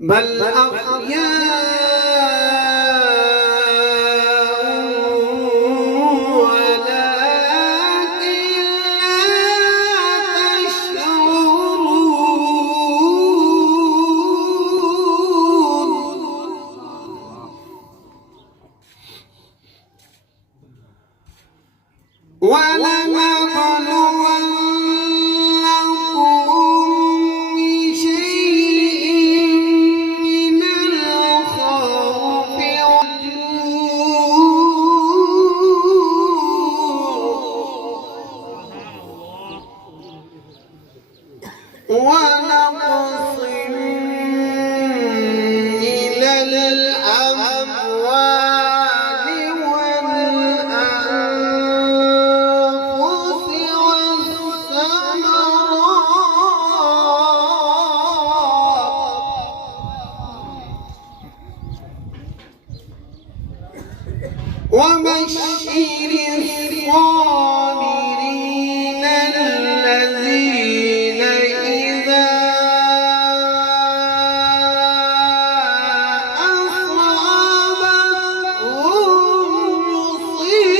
بل أحياء وبشر الصابرين الذين إذا أصابتهم مصيبة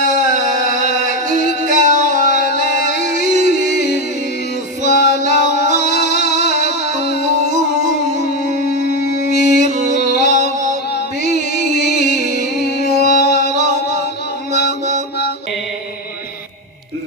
أولئك عليهم صلوات من ربهم ورحمة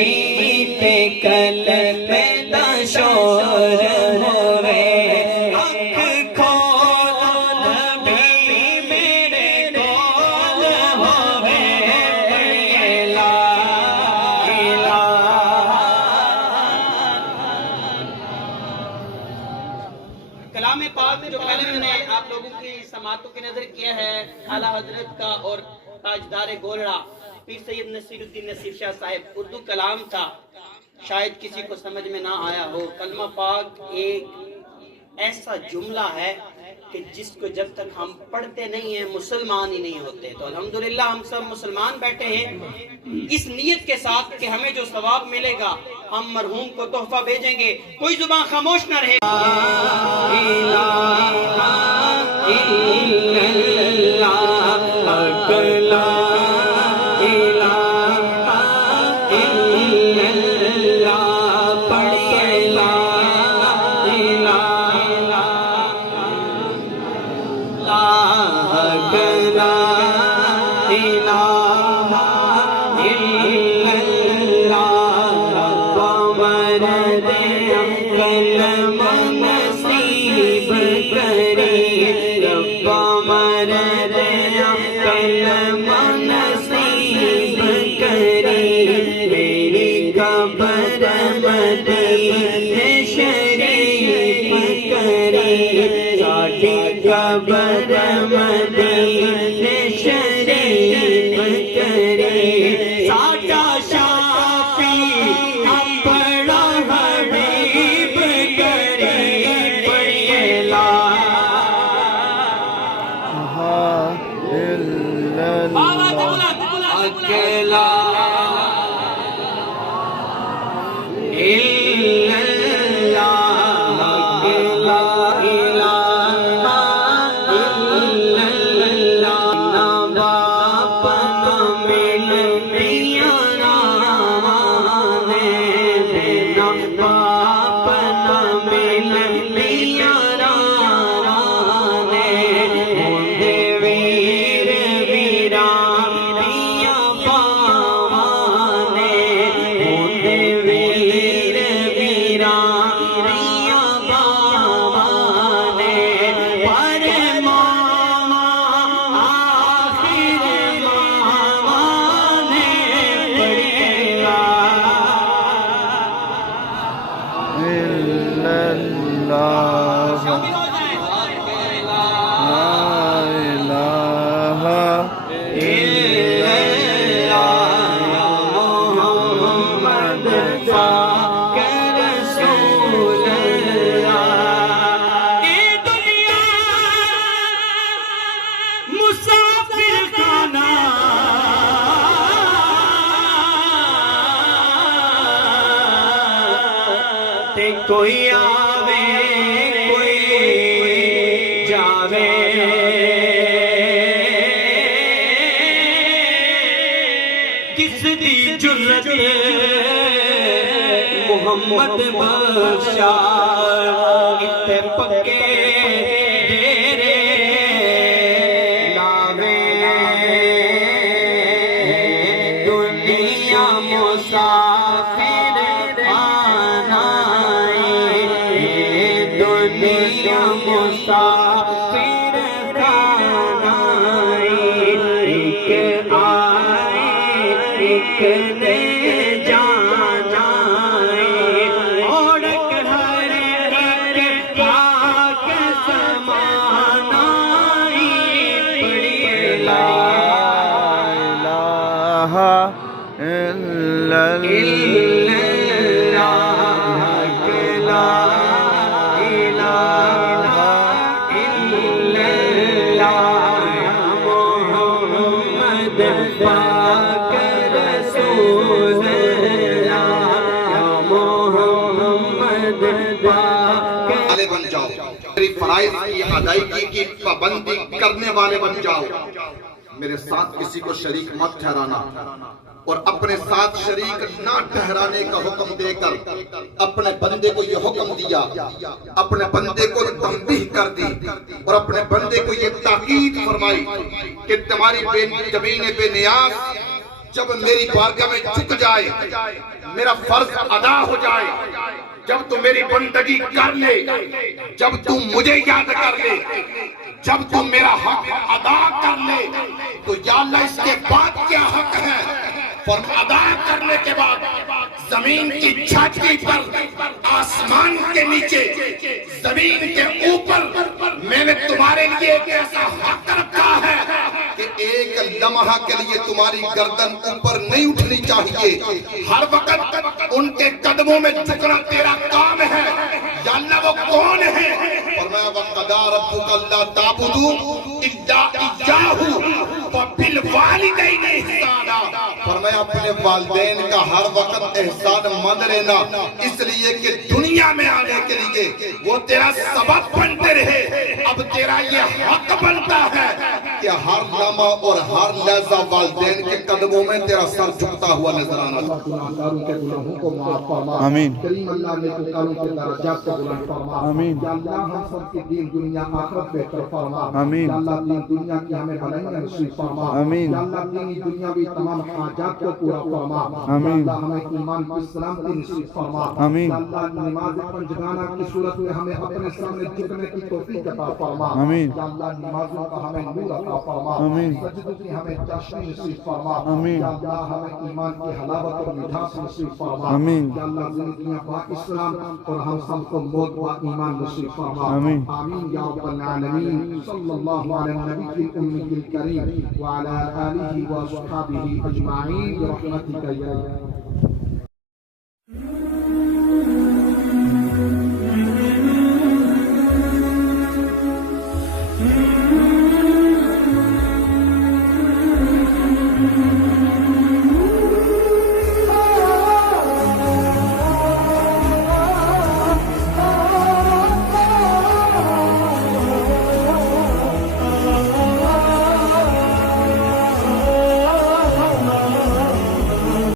جیتے کلمے دا شور ہوئے آنکھ کھولو نبی میرے کول ہوئے لا الہ کلام پاک میں جو پہلے میں نے آپ لوگوں کی سماعتوں کی نظر کیا ہے اعلیٰ حضرت کا اور تاجدار گولڑا پیر سید نصیر الدین نصیر شاہ صاحب اردو کلام تھا، شاید کسی کو سمجھ میں نہ آیا ہو۔ کلمہ پاک ایک ایسا جملہ ہے کہ جس کو جب تک ہم پڑھتے نہیں ہیں مسلمان ہی نہیں ہوتے۔ تو الحمدللہ ہم سب مسلمان بیٹھے ہیں اس نیت کے ساتھ کہ ہمیں جو ثواب ملے گا ہم مرحوم کو تحفہ بھیجیں گے، کوئی زبان خاموش نہ رہے۔ کوئی آوے کوئی جاوے کس دی جرت محمد بخشا اتنے پکے ڈیرے لاوے دنیا مسافر مسافر ایک آئے ایک نے جانا اوڑک ہر ایک پاک سمانا پڑی لا الہ الا بن جاؤ، میری فرائض کی ادائیگی کی پابندی کرنے والے بن جاؤ، میرے ساتھ کسی کو شریک مت ٹھہرانا، اور اپنے ساتھ شریک نہ ٹھہرانے کا حکم دے کر اپنے بندے کو یہ حکم دیا، اپنے بندے کو تنبیہ کر دی، اور اپنے بندے کو یہ تاکید فرمائی کہ تمہاری جبین بے نیاز جب میری بارگاہ میں جھک جائے، میرا فرض ادا ہو جائے، جب تو میری بندگی کر لے، جب تو مجھے یاد کر لے، جب تو میرا حق ادا کر لے، تو یا اللہ اس کے بعد کیا حق ہے؟ فرض ادا کرنے کے بعد زمین کی چھاتی پر، آسمان کے نیچے، زمین کے اوپر میں نے تمہارے لیے ایک ایسا حق رکھا ہے کہ ایک لمحہ کے لیے تمہاری گردن اوپر نہیں اٹھنی چاہیے، ہر وقت ان کے قدموں میں جھکنا تیرا کام ہے۔ یا اللہ وہ کون ہے؟ فرمایا وَقَضَىٰ رَبُّكَ أَلَّا تَعْبُدُوا إِلَّا إِيَّاهُ وَبِالْوَالِدَيْنِ إِحْسَانًا۔ فرمایا اپنے والدین کا ہر وقت احسان مند رہنا، اس لیے کہ دنیا میں آنے کے لیے وہ تیرا سبب بنتے رہے۔ اب تیرا یہ حق بنتا ہے کہ ہر لمحہ اور ہر لحظہ والدین کے قدموں میں تیرا سر جھکتا ہوا نظر آنا۔ گناہگاروں کے گناہوں کو معاف فرما۔ آمین۔ کریم اللہ نیکوکاروں کے درجات کو بلند فرما۔ آمین۔ یا اللہ ہم سب کی دین دنیا آخرت بہتر فرما۔ آمین۔ یا اللہ دین دنیا کی ہمیں بھلائیاں نصیب فرما۔ آمین۔ یا اللہ دینی دنیاوی تمام حاجات کو پورا فرما۔ آمین۔ یا اللہ ہمیں ایمان کی سلامتی نصیب فرما۔ آمین۔ یا اللہ نماز پنجگانہ کی صورت میں ہمیں اپنے سامنے جھکنے کی توفیق عطا فرما۔ آمین۔ یا اللہ نمازوں کا ہمیں نور عطا فرما۔ آمین۔ سجدوں کی ہمیں چاشنی نصیب فرما۔ آمین۔ یا اللہ ہمیں ایمان کی حلاوت اور مٹھاس نصیب فرما۔ آمین۔ یا اللہ زندگیاں با اسلام اور ہم سب کو موت با ایمان نصیب فرما۔ آمین۔ آمین یا رب العالمین۔ صلی اللہ علی النبی الأمی الکریم وعلی آلہ وصحبہ اجمعین برحمتک یا